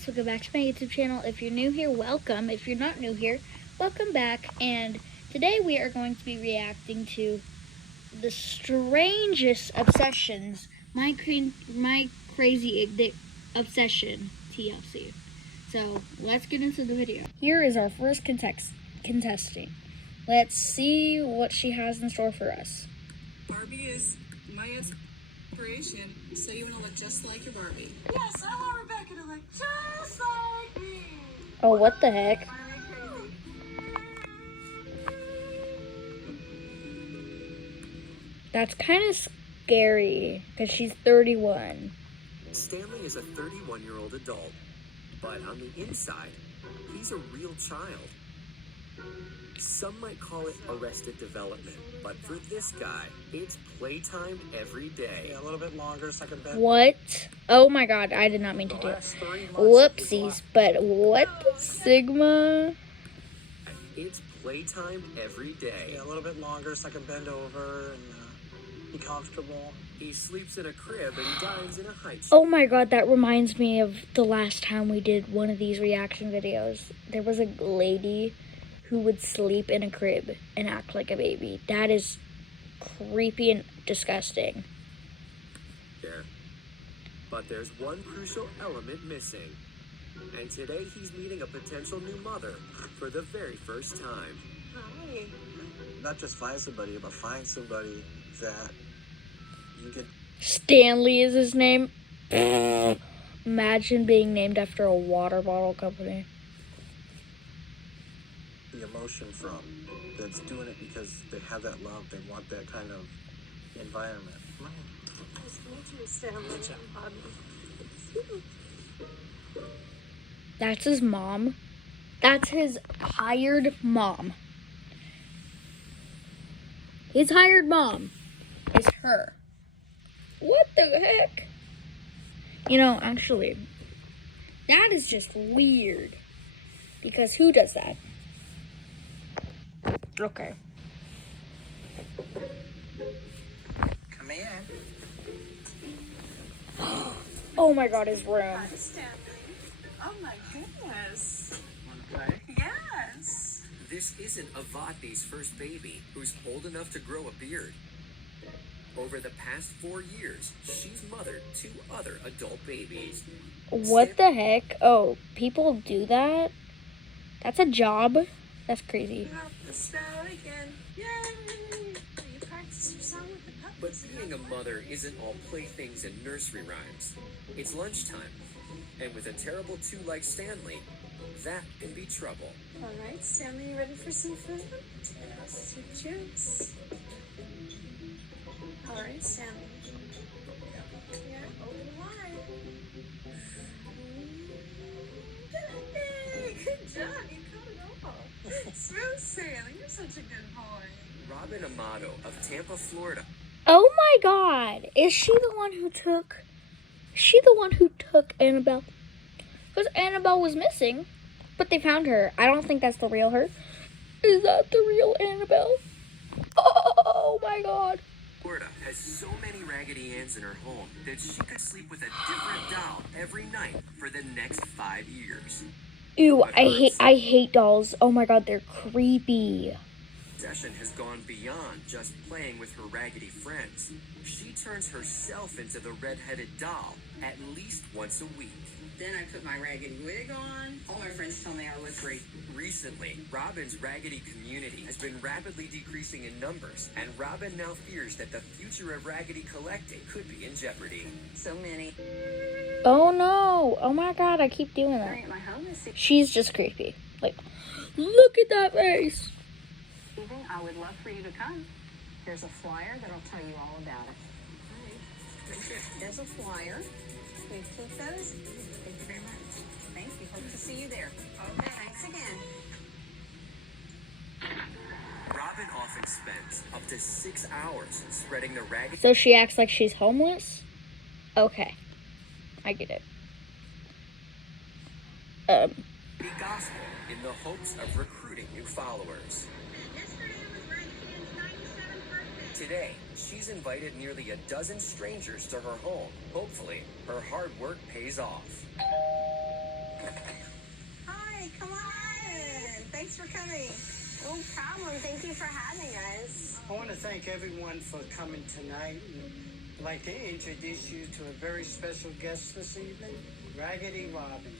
guys, welcome back to my YouTube channel. If you're new here, welcome. If you're not new here, welcome back. And today we are going to be reacting to the strangest obsessions, my crazy obsession, TLC. So let's get into the video. Here is our first contesting. Let's see what she has in store for us. Barbie is my inspiration, so you want to look just like your Barbie. Yes, I want Rebecca to look just like me. Oh, what the heck? That's kind of scary because she's 31. Stanley is a 31-year-old adult, but on the inside, he's a real child. Some might call it arrested development, but for this guy, it's playtime every day. Yeah, a little bit longer, second bed. What? Oh my god, I did not mean to do it. Whoopsies, but what the Sigma? It's playtime every day. Yeah, a little bit longer, second bend over, and be comfortable. He sleeps in a crib and dines in a height. Oh my god, that reminds me of the last time we did one of these reaction videos. There was a lady who would sleep in a crib and act like a baby. That is creepy and disgusting. There. But there's one crucial element missing. And today he's meeting a potential new mother for the very first time. Hi. Not just find somebody, but find somebody that you can... Stanley is his name. Imagine being named after a water bottle company. the emotion from, that's doing it because they have that love, they want that kind of environment. Nice to meet you, Stanley. That's his mom. That's his hired mom. His hired mom is her. What the heck? You know, actually, that is just weird. Because who does that? Okay. Come in. Oh my god, his room. Hi, Stanley. Oh my goodness. Wanna play? Yes. This isn't Avati's first baby, who's old enough to grow a beard. Over the past 4 years, she's mothered 2 other adult babies. What the heck? Oh, people do that? That's a job? That's crazy. You're off the snow again. Yay! You practice your song with the But puppies. being a mother isn't all playthings and nursery rhymes. It's lunchtime. And with a terrible 2 like Stanley, that can be trouble. All right, Stanley, you ready for some food? Yes, your juice. All right, Stanley. Yeah, open wide. Hey, good job. You got it all. Smooth sailing. You're such a good boy. Robin Amato of Tampa, Florida. Oh my god. Is she the one who took... Is she the one who took Annabelle? Because Annabelle was missing, but they found her. I don't think that's the real her. Is that the real Annabelle? Oh my god. Florida has so many Raggedy Anns in her home that she could sleep with a different doll every night for the next 5 years. Ew, I hate dolls. Oh my god, they're creepy. Obsession has gone beyond just playing with her raggedy friends. She turns herself into the red-headed doll at least once a week. Then I put my raggedy wig on. All my friends tell me I look great. Recently, Robin's raggedy community has been rapidly decreasing in numbers, and Robin now fears that the future of raggedy collecting could be in jeopardy. So many. Oh no. Oh my god, I keep doing that. At my home this She's just creepy. Like, look at that face. evening. I would love for you to come. Here's a flyer that'll tell you all about it. All right. There's a flyer. Please keep those. Thank you very much. Thank you. Hope to see you there. Okay. Thanks again. Robin often spends up to 6 hours spreading the raggedy So she acts like she's homeless? Okay. I get it. gospel in the hopes of recruiting new followers. Today, she's invited nearly a dozen strangers to her home. Hopefully, her hard work pays off. Come on. Thanks for coming. No problem. Thank you for having us. I want to thank everyone for coming tonight. I'd like to introduce you to a very special guest this evening, Raggedy Robin.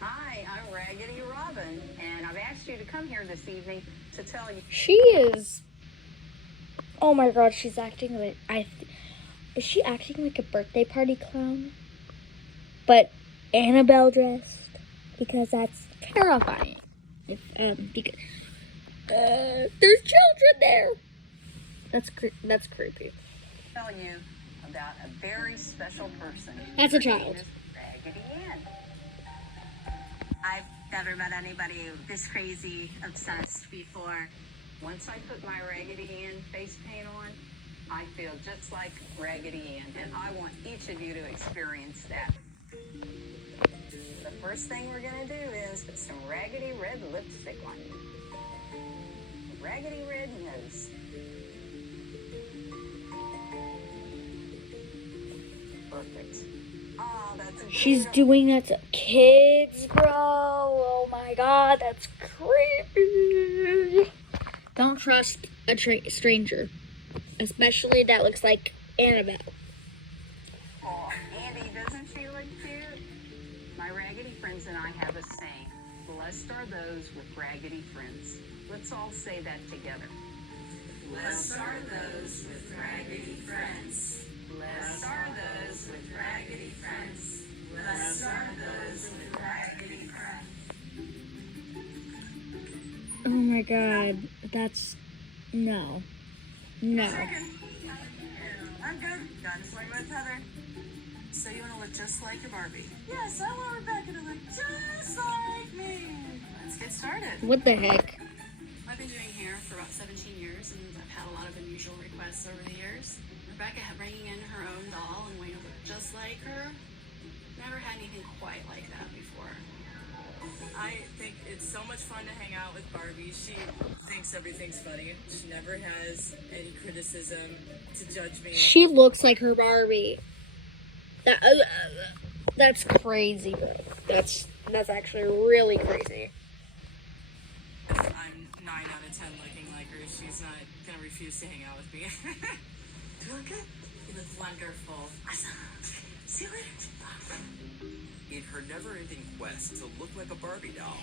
Hi, I'm Raggedy Robin, and I've asked you to come here this evening to tell you. She is. Oh my god, she's acting like is she acting like a birthday party clown? But Annabelle dressed, because that's terrifying. If because there's children there. That's creepy. Tell you about a very special person. That's a Her child. name is Raggedy Ann. I've never met anybody this crazy obsessed before. Once I put my Raggedy Ann face paint on, I feel just like Raggedy Ann, and I want each of you to experience that. The first thing we're gonna do is put some raggedy red lipstick on you. Raggedy red nose. Perfect. Oh, that's a She's beautiful- doing that to kids, bro. Oh my god, that's creepy. Don't trust a stranger, especially that looks like Annabelle. Oh, Andy, doesn't she look cute? My raggedy friends and I have a saying. Blessed are those with raggedy friends. Let's all say that together. Blessed are those with raggedy friends. Blessed are those with raggedy friends. Blessed are those with raggedy friends. Oh my god, that's no. I'm good. Got an appointment with Heather. So you want to look just like your Barbie? Yes, I want Rebecca to look just like me. Let's get started. What the heck? I've been doing hair for about 17 years, and I've had a lot of unusual requests over the years. Rebecca bringing in her own doll and wanting to look just like her. Never had anything quite like that before. I think it's so much fun to hang out with Barbie. She thinks everything's funny. She never has any criticism to judge me. She looks like her Barbie. That's crazy, bro. That's actually really crazy. I'm 9 out of 10 looking like her. She's not gonna refuse to hang out with me. Do you look good? You look wonderful. Awesome. See you later. In her never-ending quest to look like a Barbie doll,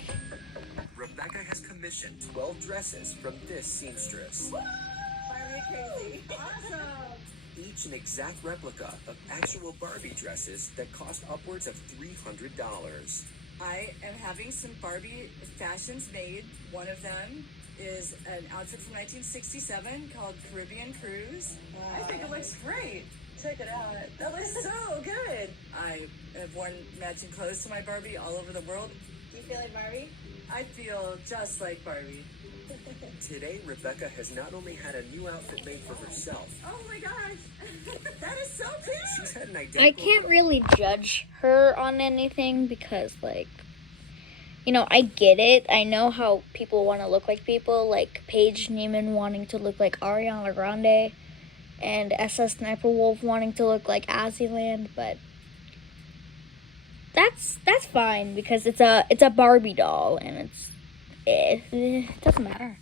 Rebecca has commissioned 12 dresses from this seamstress. Barbie crazy. Awesome. Each an exact replica of actual Barbie dresses that cost upwards of $300. I am having some Barbie fashions made. One of them is an outfit from 1967 called Caribbean Cruise. I think it looks great. Check it out. That looks so good. I have worn matching clothes to my Barbie all over the world. Do you feel like Barbie? I feel just like Barbie. Today, Rebecca has not only had a new outfit made for herself, Oh my gosh. That is so cute. she's had an I identical... can't really judge her on anything because, like, you know, I get it. I know how people want to look like people, like Paige Neiman wanting to look like Ariana Grande and SS Sniper Wolf wanting to look like Azzyland, but that's fine because it's a Barbie doll and it doesn't matter.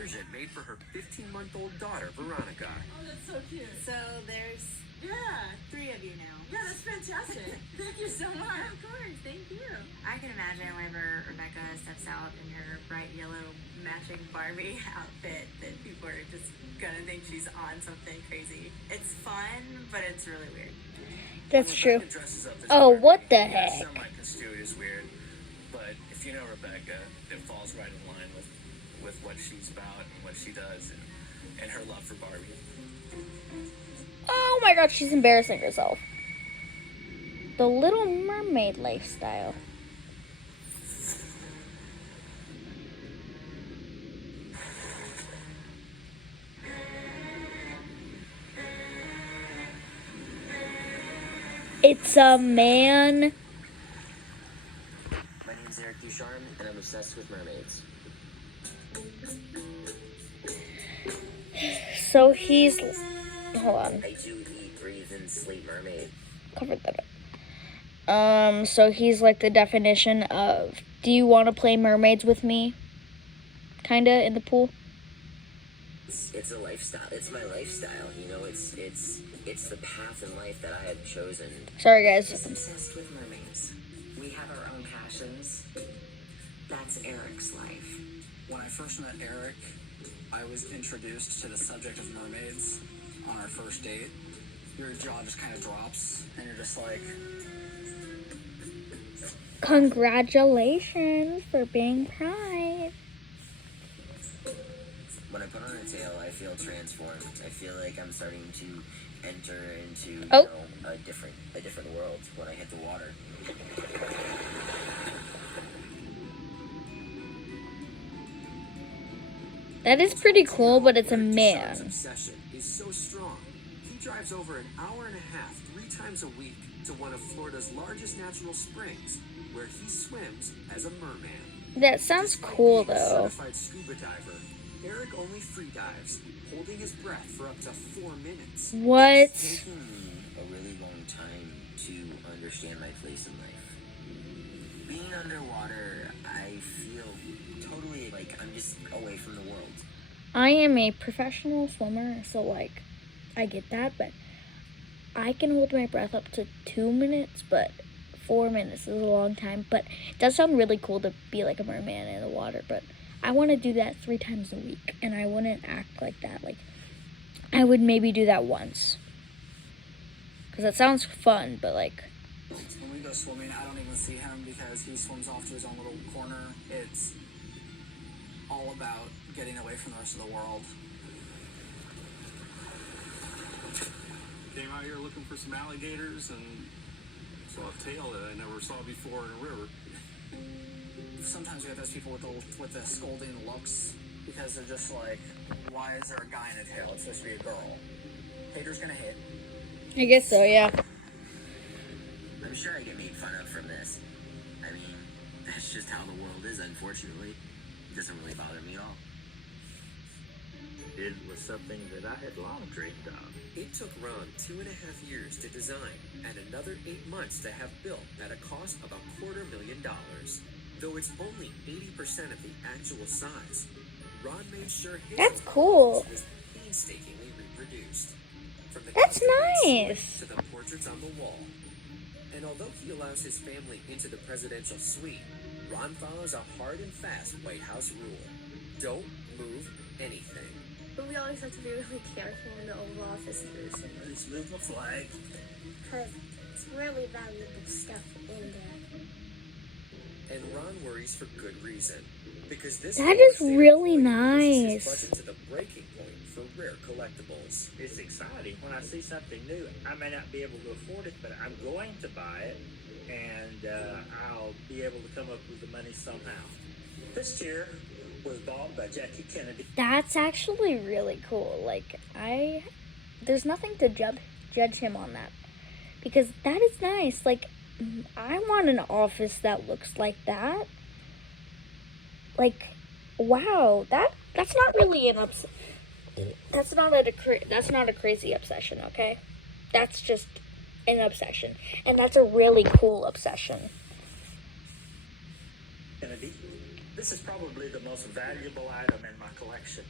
version made for her 15-month-old daughter, Veronica. Oh, that's so cute. So there's 3 of you now. Yeah, that's fantastic. Thank you so much. Of course, thank you. I can imagine whenever Rebecca steps out in her bright yellow matching Barbie outfit that people are just gonna think she's on something crazy. It's fun, but it's really weird. That's true. Rebecca dresses up as Oh, Barbie, what the yeah, heck? Some might construe it as weird, but if you know Rebecca, it falls right in line with what she's about and what she does and her love for Barbie. Oh my god, she's embarrassing herself. The Little Mermaid lifestyle. It's a man. My name's Eric Ducharme, and I'm obsessed with mermaids. So he's. Hold on. I do eat, breathe, and sleep mermaid. Covered that So he's like the definition of, do you want to play mermaids with me? Kinda in the pool. It's a lifestyle. It's my lifestyle. You know, it's the path in life that I have chosen. Sorry, guys. He's obsessed with mermaids. We have our own passions. That's Eric's life. When I first met Eric, I was introduced to the subject of mermaids on our first date. Your jaw just kind of drops, and you're just like... Congratulations for being Pride. When I put on a tail, I feel transformed. I feel like I'm starting to enter into you Oh. know, a different world when I hit the water. That is pretty cool, but it's a Eric Ducharme's man. obsession is so strong. He drives over an hour and a half 3 times a week to one of Florida's largest natural springs, where he swims as a merman. That sounds Despite cool, being a though. certified scuba diver, Eric only free dives, holding his breath for up to 4 minutes. What? It's taken me a really long time to understand my place in life. Being underwater, I feel totally like I'm just away from the world. I am a professional swimmer, so like, I get that, but I can hold my breath up to 2 minutes, but 4 minutes is a long time. But it does sound really cool to be like a merman in the water, but I want to do that 3 times a week, and I wouldn't act like that. Like, I would maybe do that once, because that sounds fun, but like... When we go swimming, I don't even see him because he swims off to his own little corner. It's all about getting away from the rest of the world. Came out here looking for some alligators and saw a tail that I never saw before in a river. Sometimes we have those people with the scolding looks because they're just like, why is there a guy in a tail? It's supposed to be a girl. Haters gonna hate. I guess so, yeah. I'm sure I get made fun of from this. I mean, that's just how the world is, unfortunately. It doesn't really bother me at all. It was something that I had long dreamed of. It took Ron 2.5 years to design and another 8 months to have built at a cost of $250,000. Though it's only 80% of the actual size, Ron made sure his That's cool. was painstakingly reproduced. From the That's custom-made nice. slate to the portraits on the wall. And although he allows his family into the presidential suite, Ron follows a hard and fast White House rule. Don't move anything. But we always have to be really careful in the Oval Office Let's move the flag. because it's really valuable stuff in there. And Ron worries for good reason. Because this That is state really employee pushes his nice. budget to the breaking point for rare collectibles. It's exciting when I see something new. I may not be able to afford it, but I'm going to buy it, and I'll be able to come up with the money somehow. This chair was bought by Jackie Kennedy. That's actually really cool. Like, there's nothing to judge him on that, because that is nice. Like, I want an office that looks like that. Like, wow, that's not really an that's not a crazy obsession, okay? That's just an obsession, and that's a really cool obsession. Kennedy. This is probably the most valuable item in my collection.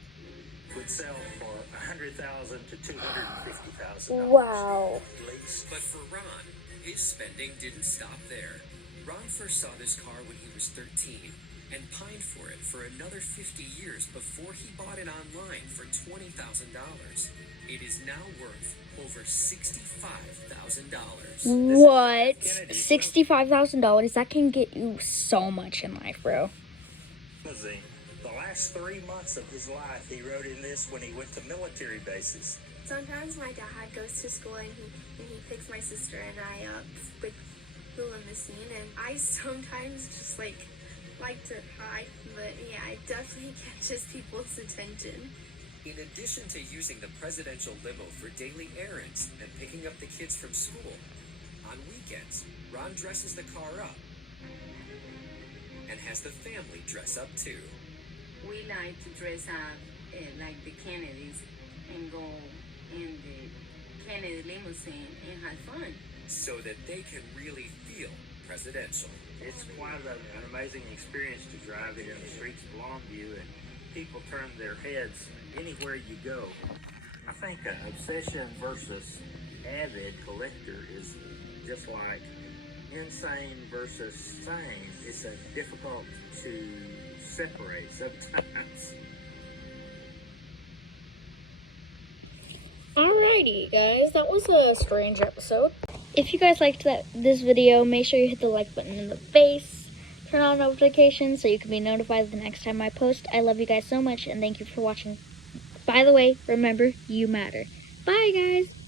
Would sell for $100,000 to $250,000. Wow. At least. But for Ron, his spending didn't stop there. Ron first saw this car when he was 13 and pined for it for another 50 years before he bought it online for $20,000. It is now worth over $65,000. What? $65,000? That can get you so much in life, bro. The last 3 months of his life, he wrote in this when he went to military bases. Sometimes my dad goes to school and he picks my sister and I up with who in the scene, and I sometimes just like to hide, but yeah, it definitely catches people's attention. In addition to using the presidential limo for daily errands and picking up the kids from school, on weekends, Ron dresses the car up and has the family dress up too. We like to dress up like the Kennedys and go in the Kennedy limousine and have fun. so that they can really feel presidential. It's quite an amazing experience to drive it in the streets of Longview, and people turn their heads anywhere you go. I think obsession versus avid collector is just like insane versus sane. It's difficult to separate sometimes. Alrighty, guys, that was a strange episode. If you guys liked this video, make sure you hit the like button in the face, turn on notifications so you can be notified the next time I post. I love you guys so much, and thank you for watching. By the way, remember, you matter. Bye, guys!